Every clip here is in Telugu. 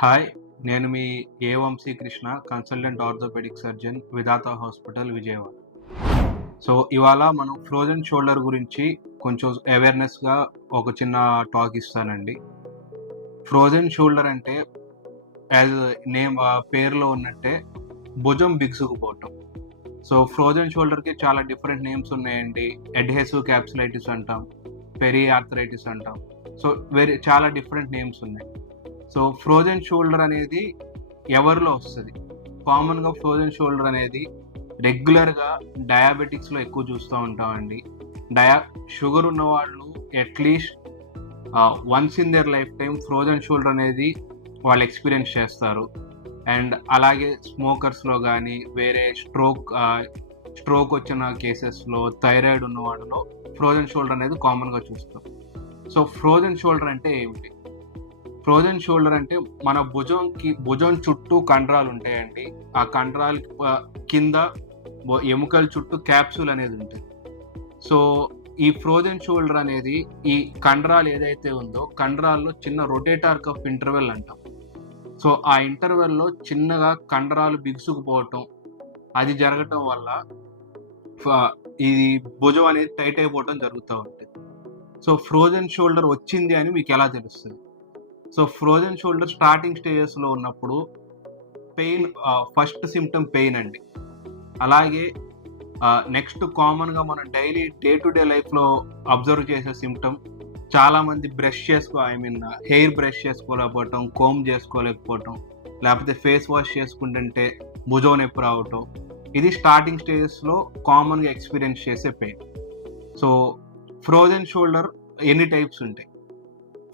హాయ్! నేను మీ A. Vamsi Krishna, consultant orthopaedic surgeon, Vidhata hospital, Vijayawada. ఇవాళ మనం ఫ్రోజన్ షోల్డర్ గురించి కొంచెం అవేర్‌నెస్‌గా ఒక చిన్న టాక్ ఇస్తానండి. ఫ్రోజన్ షోల్డర్ అంటే యాజ్ పేరులో ఉన్నట్టే భుజం బిగుసుకుపోవటం. ఫ్రోజన్ షోల్డర్‌కి చాలా డిఫరెంట్ నేమ్స్ ఉన్నాయండి. అడ్హెసివ్ క్యాప్సులైటిస్ అంటాం, పెరి ఆర్థరైటిస్ అంటాం. చాలా డిఫరెంట్ నేమ్స్ ఉన్నాయి. ఫ్రోజన్ షోల్డర్ అనేది ఎవరిలో వస్తది? కామన్‌గా ఫ్రోజన్ షోల్డర్ అనేది రెగ్యులర్‌గా డయాబెటిక్స్‌లో ఎక్కువ చూస్తూ ఉంటామండి. షుగర్ ఉన్నవాళ్ళు at least once in their life time frozen shoulder అనేది వాళ్ళు ఎక్స్‌పీరియన్స్ చేస్తారు. అండ్ అలాగే స్మోకర్స్‌లో గానీ, వేరే స్ట్రోక్ వచ్చిన కేసెస్‌లో, థైరాయిడ్ ఉన్న వాళ్ళలో ఫ్రోజన్ షోల్డర్ అనేది కామన్‌గా చూస్తాం. ఫ్రోజన్ షోల్డర్ అంటే ఏమిటి? ఫ్రోజన్ షోల్డర్ అంటే మన భుజం చుట్టూ కండరాలు ఉంటాయండి. ఆ కండరాల కింద ఎముకల చుట్టూ క్యాప్సూల్ అనేది ఉంటుంది. ఈ ఫ్రోజన్ షోల్డర్ అనేది ఈ కండరాలు ఏదైతే ఉందో కండరాల్లో చిన్న రొటేటార్ కఫ్ ఇంటర్వెల్ అంటాం. ఆ ఇంటర్వెల్‌లో చిన్నగా కండరాలు బిగుసుకుపోవటం, అది జరగటం వల్ల ఇది భుజం అనేది టైట్ అయిపోవటం జరుగుతూ ఉంటుంది. ఫ్రోజన్ షోల్డర్ వచ్చింది అని మీకు ఎలా తెలుస్తది? ఫ్రోజన్ షోల్డర్ స్టార్టింగ్ స్టేజెస్‌లో ఉన్నప్పుడు పెయిన్, ఫస్ట్ సింప్టమ్ పెయిన్ అండి. అలాగే నెక్స్ట్ కామన్‌గా మనం డైలీ డే టు డే లైఫ్‌లో అబ్జర్వ్ చేసే సింప్టమ్ చాలామంది హెయిర్ బ్రష్ చేసుకోలేకపోవటం, కోంబ్ చేసుకోలేకపోవటం, లేకపోతే ఫేస్ వాష్ చేసుకుంటుంటే భుజం నొప్పి రావటం. ఇది స్టార్టింగ్ స్టేజెస్‌లో కామన్‌గా ఎక్స్‌పీరియన్స్ చేసే పెయిన్. ఫ్రోజన్ షోల్డర్ ఎన్ని టైప్స్ ఉంటాయి?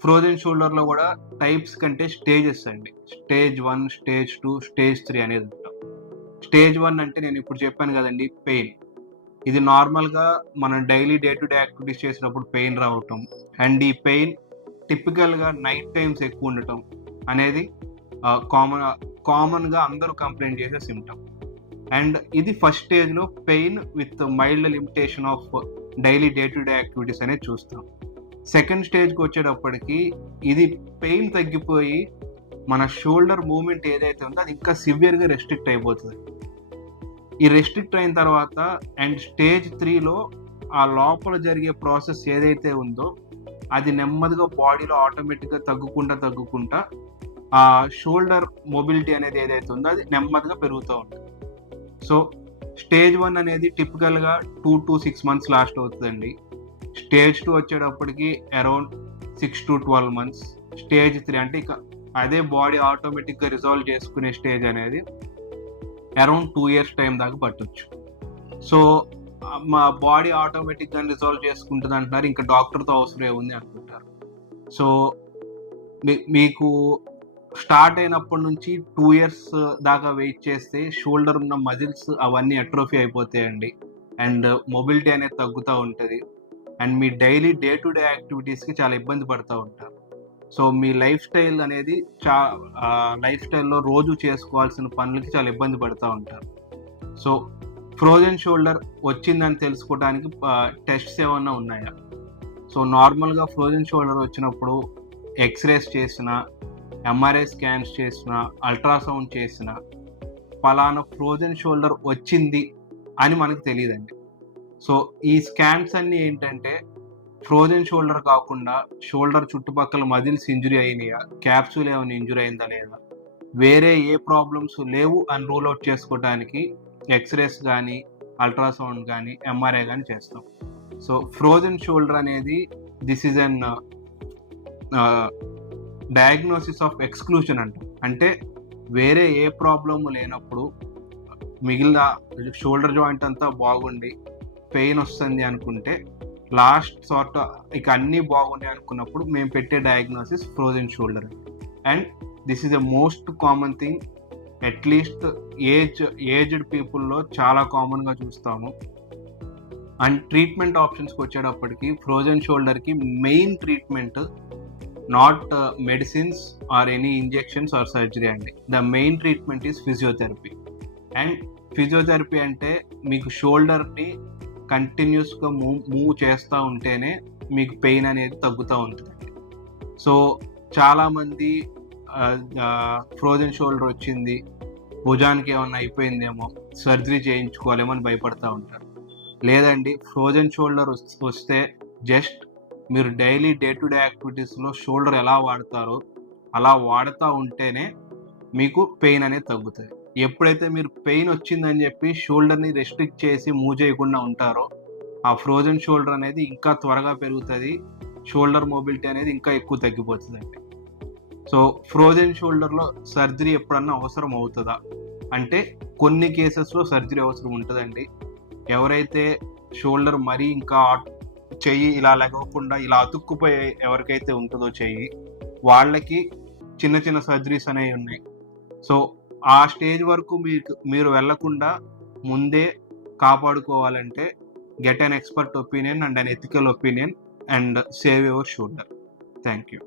ఫ్రోజన్ షోల్డర్‌లో కూడా టైప్స్ కంటే స్టేజెస్ అండి. స్టేజ్ 1, స్టేజ్ 2, స్టేజ్ 3 అనేది ఉంటాం. స్టేజ్ 1 అంటే నేను ఇప్పుడు చెప్పాను కదండీ పెయిన్. ఇది నార్మల్‌గా మనం daily day to day activities చేసినప్పుడు పెయిన్ రావటం. అండ్ ఈ పెయిన్ టిపికల్‌గా నైట్ టైమ్స్ ఎక్కువ ఉండటం అనేది కామన్‌గా అందరూ కంప్లెయింట్ చేసే సింప్టమ్. అండ్ ఇది ఫస్ట్ స్టేజ్‌లో pain with mild limitation of daily day to day activities అనేది చూస్తాం. సెకండ్ స్టేజ్‌కి వచ్చేటప్పటికి ఇది పెయిన్ తగ్గిపోయి మన షోల్డర్ మూవ్‌మెంట్ ఏదైతే ఉందో అది ఇంకా సివియర్‌గా రెస్ట్రిక్ట్ అయిపోతది. ఈ రెస్ట్రిక్ట్ అయిన తర్వాత అండ్ స్టేజ్ 3లో ఆ లోపల జరిగే ప్రాసెస్ ఏదైతే ఉందో అది నెమ్మదిగా బాడీలో ఆటోమేటిక్‌గా తగ్గుకుంటా ఆ షోల్డర్ మొబిలిటీ అనేది ఏదైతే ఉందో అది నెమ్మదిగా పెరుగుతూ ఉంటుంది. స్టేజ్ 1 అనేది టిపికల్‌గా 2 to 6 months లాస్ట్ అవుతదండి. స్టేజ్ 2 వచ్చేటప్పటికి అరౌండ్ 6 to 12 months. స్టేజ్ 3 అంటే ఇక అదే బాడీ ఆటోమేటిక్‌గా రిజాల్వ్ చేసుకునే స్టేజ్ అనేది అరౌండ్ 2 years టైం దాకా పట్టొచ్చు. మా బాడీ ఆటోమేటిక్‌గా రిజాల్వ్ చేసుకుంటది అంటున్నారు. ఇంకా డాక్టర్‌తో అవసరం ఏముంది అనుకుంటారు. మీకు స్టార్ట్ అయినప్పటి నుంచి 2 years దాకా వెయిట్ చేస్తే షోల్డర్ ఉన్న మజిల్స్ అవన్నీ అట్రోఫీ అయిపోతాయండి. అండ్ మొబిలిటీ అనేది తగ్గుతూ ఉంటది. అండ్ మీ డైలీ డే టు డే యాక్టివిటీస్‌కి చాలా ఇబ్బంది పడతా ఉంటారు. మీ లైఫ్ స్టైల్‌లో రోజు చేసుకోవాల్సిన పనులకి చాలా ఇబ్బంది పడతా ఉంటారు. ఫ్రోజన్ షోల్డర్ వచ్చిందని తెలుసుకోవడానికి టెస్ట్స్ ఏమన్నా ఉన్నాయా? నార్మల్‌గా ఫ్రోజన్ షోల్డర్ వచ్చినప్పుడు ఎక్స్‌రేస్ చేసినా, ఎంఆర్ఐ స్కాన్స్ చేసినా, అల్ట్రాసౌండ్ చేసినా పలానా ఫ్రోజన్ షోల్డర్ వచ్చింది అని మనకు తెలీదండి. ఈ స్కాన్స్ అన్నీ ఏంటంటే ఫ్రోజన్ షోల్డర్ కాకుండా షోల్డర్ చుట్టుపక్కల మజిల్స్ ఇంజురీ అయినాయా, క్యాప్సూల్ ఏమైనా ఇంజురీ అయిందా లేదా, వేరే ఏ ప్రాబ్లమ్స్ లేవు అని రూల్ అవుట్ చేసుకోవడానికి ఎక్స్‌రేస్ గానీ, అల్ట్రాసౌండ్ గానీ, ఎంఆర్ఐ గానీ చేస్తాం. ఫ్రోజన్ షోల్డర్ అనేది this is an diagnosis of exclusion అంటాం. అంటే వేరే ఏ ప్రాబ్లమ్ లేనప్పుడు మిగిలిన షోల్డర్ జాయింట్ అంతా బాగుండి పెయిన్ వస్తుంది అనుకుంటే లాస్ట్ ఇక అన్నీ బాగున్నాయి అనుకున్నప్పుడు మేము పెట్టే diagnosis frozen shoulder. And this is the most common thing. At least aged పీపుల్లో చాలా కామన్గా చూస్తాము. అండ్ ట్రీట్మెంట్ ఆప్షన్స్కి వచ్చేటప్పటికి ఫ్రోజన్ షోల్డర్కి main treatment not medicines or any injections or surgery అండి. The main treatment is physiotherapy. And physiotherapy అంటే మీకు షోల్డర్ని కంటిన్యూస్గా మూవ్ చేస్తూ ఉంటేనే మీకు పెయిన్ అనేది తగ్గుతూ ఉంటుందండి. చాలామంది ఫ్రోజన్ షోల్డర్ వచ్చింది, భుజానికి ఏమన్నా అయిపోయిందేమో, సర్జరీ చేయించుకోవాలేమో అని భయపడతా ఉంటారు. లేదండి, ఫ్రోజన్ షోల్డర్ వస్తే జస్ట్ మీరు డైలీ డే టు డే యాక్టివిటీస్లో షోల్డర్ ఎలా వాడతారో అలా వాడుతూ ఉంటేనే మీకు పెయిన్ అనేది తగ్గుతుంది. ఎప్పుడైతే మీరు పెయిన్ వచ్చిందని చెప్పి షోల్డర్ని రెస్ట్రిక్ట్ చేసి మూవ్ చేయకుండా ఉంటారో ఆ ఫ్రోజన్ షోల్డర్ అనేది ఇంకా త్వరగా పెరుగుతుంది, షోల్డర్ మొబిలిటీ అనేది ఇంకా ఎక్కువ తగ్గిపోతుందండి. సో ఫ్రోజన్ షోల్డర్లో సర్జరీ ఎప్పుడన్నా అవసరం అవుతుందా అంటే కొన్ని కేసెస్లో సర్జరీ అవసరం ఉంటుందండి. ఎవరైతే షోల్డర్ మరీ ఇంకా చెయ్యి ఇలా లెగవకుండా ఇలా అతుక్కుపోయే ఎవరికైతే ఉంటుందో చెయ్యి, వాళ్ళకి చిన్న చిన్న సర్జరీస్ అనేవి ఉన్నాయి. సో ఆ స్టేజ్ వరకు మీరు వెళ్లకుండా ముందే కాపాడుకోవాలంటే get an expert opinion and an ethical opinion and save your shoulder. Thank you.